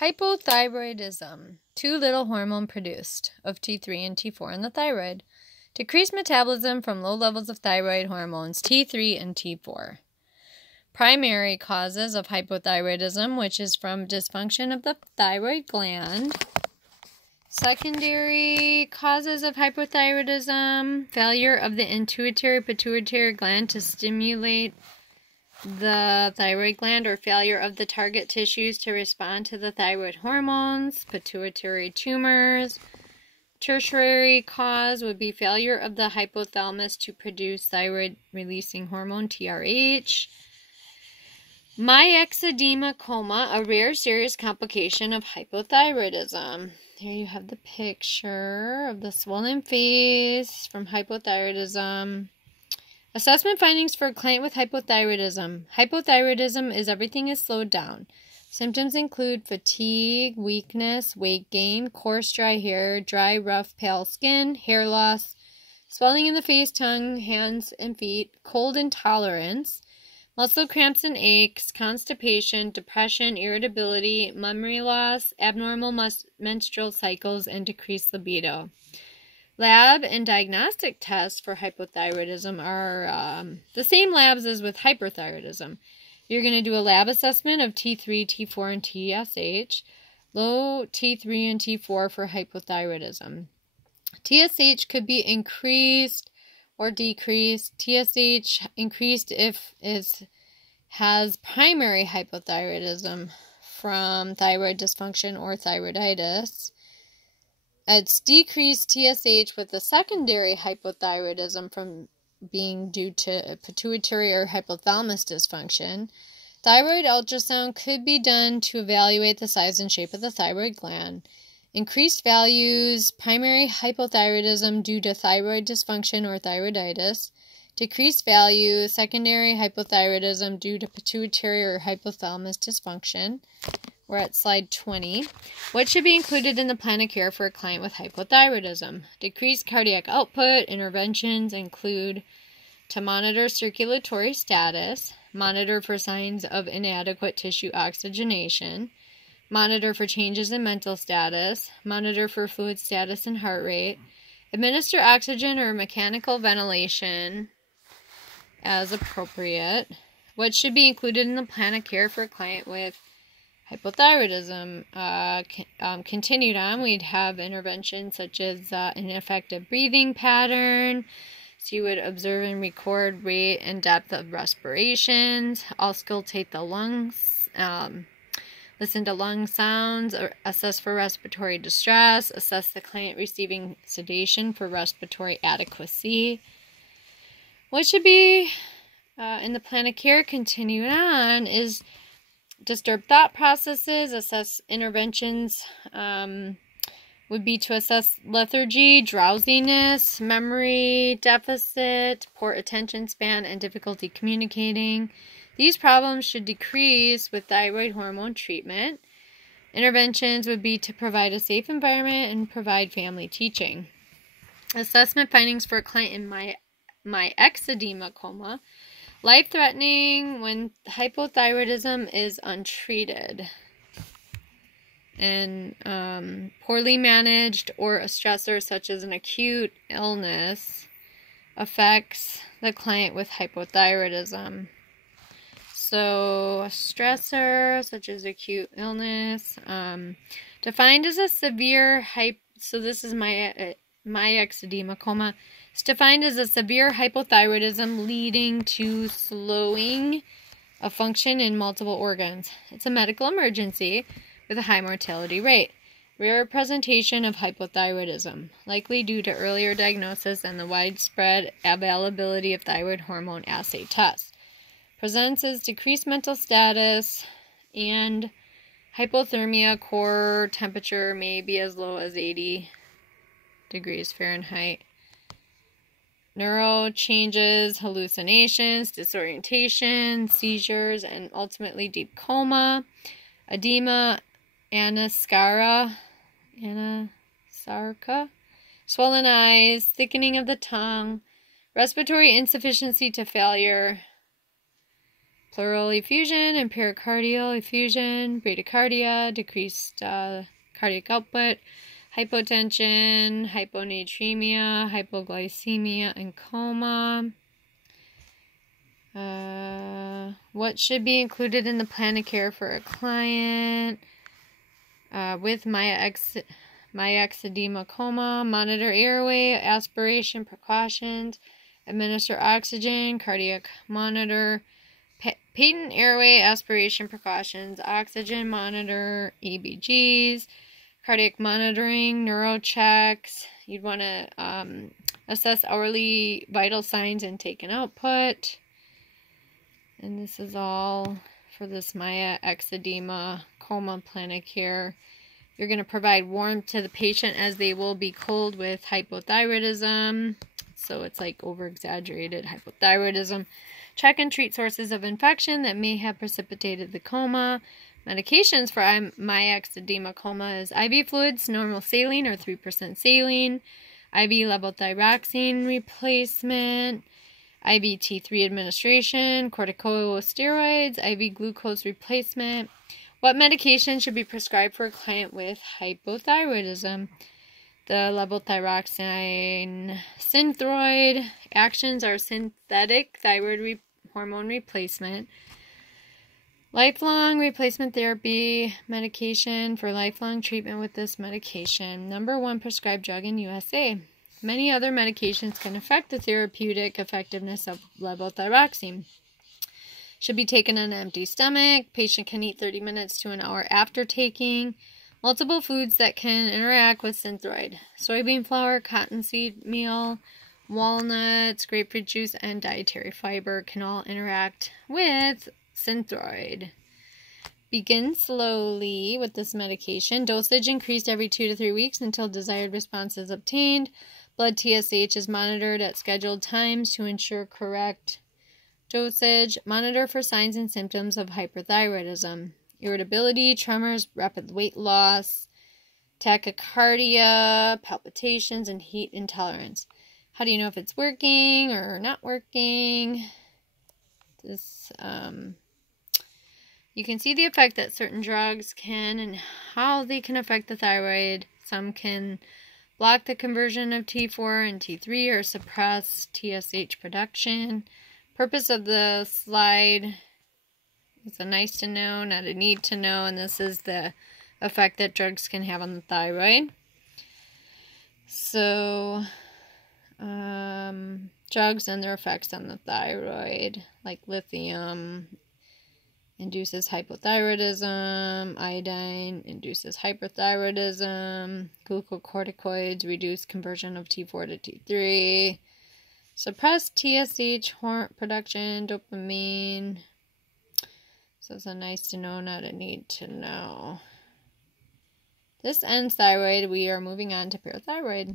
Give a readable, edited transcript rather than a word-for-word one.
Hypothyroidism, too little hormone produced of T3 and T4 in the thyroid. Decreased metabolism from low levels of thyroid hormones T3 and T4. Primary causes of hypothyroidism, which is from dysfunction of the thyroid gland. Secondary causes of hypothyroidism, failure of the pituitary gland to stimulate the thyroid gland, or failure of the target tissues to respond to the thyroid hormones, pituitary tumors. Tertiary cause would be failure of the hypothalamus to produce thyroid-releasing hormone, TRH. Myxedema coma, a rare serious complication of hypothyroidism. Here you have the picture of the swollen face from hypothyroidism. Assessment findings for a client with hypothyroidism. Hypothyroidism is everything is slowed down. Symptoms include fatigue, weakness, weight gain, coarse dry hair, dry, rough, pale skin, hair loss, swelling in the face, tongue, hands, and feet, cold intolerance, muscle cramps and aches, constipation, depression, irritability, memory loss, abnormal menstrual cycles, and decreased libido. Lab and diagnostic tests for hypothyroidism are the same labs as with hyperthyroidism. You're going to do a lab assessment of T3, T4, and TSH. Low T3 and T4 for hypothyroidism. TSH could be increased or decreased. TSH increased if it has primary hypothyroidism from thyroid dysfunction or thyroiditis. It's decreased TSH with the secondary hypothyroidism from being due to pituitary or hypothalamus dysfunction. Thyroid ultrasound could be done to evaluate the size and shape of the thyroid gland. Increased values, primary hypothyroidism due to thyroid dysfunction or thyroiditis. Decreased values, secondary hypothyroidism due to pituitary or hypothalamus dysfunction. We're at slide 20. What should be included in the plan of care for a client with hypothyroidism? Decreased cardiac output. Interventions include to monitor circulatory status, monitor for signs of inadequate tissue oxygenation, monitor for changes in mental status, monitor for fluid status and heart rate, administer oxygen or mechanical ventilation as appropriate. What should be included in the plan of care for a client with hypothyroidism? Continued on, we'd have interventions such as an effective breathing pattern. So you would observe and record rate and depth of respirations, auscultate the lungs, listen to lung sounds, or assess for respiratory distress, assess the client receiving sedation for respiratory adequacy. What should be in the plan of care, continuing on, is disturbed thought processes. Assess interventions would be to assess lethargy, drowsiness, memory deficit, poor attention span, and difficulty communicating. These problems should decrease with thyroid hormone treatment. Interventions would be to provide a safe environment and provide family teaching. Assessment findings for a client in myxedema coma. Life-threatening when hypothyroidism is untreated and poorly managed, or a stressor such as an acute illness affects the client with hypothyroidism. So a stressor such as acute illness, defined as a severe so this is myxedema coma. It's defined as a severe hypothyroidism leading to slowing of function in multiple organs. It's a medical emergency with a high mortality rate. Rare presentation of hypothyroidism, likely due to earlier diagnosis and the widespread availability of thyroid hormone assay tests. Presents as decreased mental status and hypothermia. Core temperature may be as low as 80 degrees Fahrenheit. Neuro changes, hallucinations, disorientation, seizures, and ultimately deep coma. Edema, anasarca, swollen eyes, thickening of the tongue, respiratory insufficiency to failure, pleural effusion and pericardial effusion, bradycardia, decreased cardiac output, hypotension, hyponatremia, hypoglycemia, and coma. What should be included in the plan of care for a client with myxedema coma? Monitor airway, aspiration precautions, administer oxygen, cardiac monitor, patent airway, aspiration precautions, oxygen monitor, EBGs, cardiac monitoring, neuro checks. You'd want to assess hourly vital signs, intake and output. And this is all for this myxedema coma plan of care. You're going to provide warmth to the patient as they will be cold with hypothyroidism. So it's like over-exaggerated hypothyroidism. Check and treat sources of infection that may have precipitated the coma. Medications for myxedema coma is IV fluids, normal saline or 3% saline, IV levothyroxine replacement, IV T3 administration, corticosteroids, IV glucose replacement. What medication should be prescribed for a client with hypothyroidism? The levothyroxine synthroid actions are synthetic thyroid hormone replacement. Lifelong replacement therapy medication for lifelong treatment with this medication. Number 1 prescribed drug in USA. Many other medications can affect the therapeutic effectiveness of levothyroxine. Should be taken on an empty stomach. Patient can eat 30 minutes to an hour after taking. Multiple foods that can interact with synthroid. Soybean flour, cottonseed meal, walnuts, grapefruit juice, and dietary fiber can all interact with synthroid. Begin slowly with this medication. Dosage increased every 2 to 3 weeks until desired response is obtained. Blood TSH is monitored at scheduled times to ensure correct dosage. Monitor for signs and symptoms of hyperthyroidism. Irritability, tremors, rapid weight loss, tachycardia, palpitations, and heat intolerance. How do you know if it's working or not working? This, you can see the effect that certain drugs can and how they can affect the thyroid. Some can block the conversion of T4 and T3 or suppress TSH production. Purpose of the slide is a nice to know, not a need to know, and this is the effect that drugs can have on the thyroid. So, drugs and their effects on the thyroid, like lithium induces hypothyroidism, iodine induces hyperthyroidism, glucocorticoids reduce conversion of T4 to T3, suppress TSH production, dopamine. So it's a nice to know, not a need to know. This ends thyroid. We are moving on to parathyroid.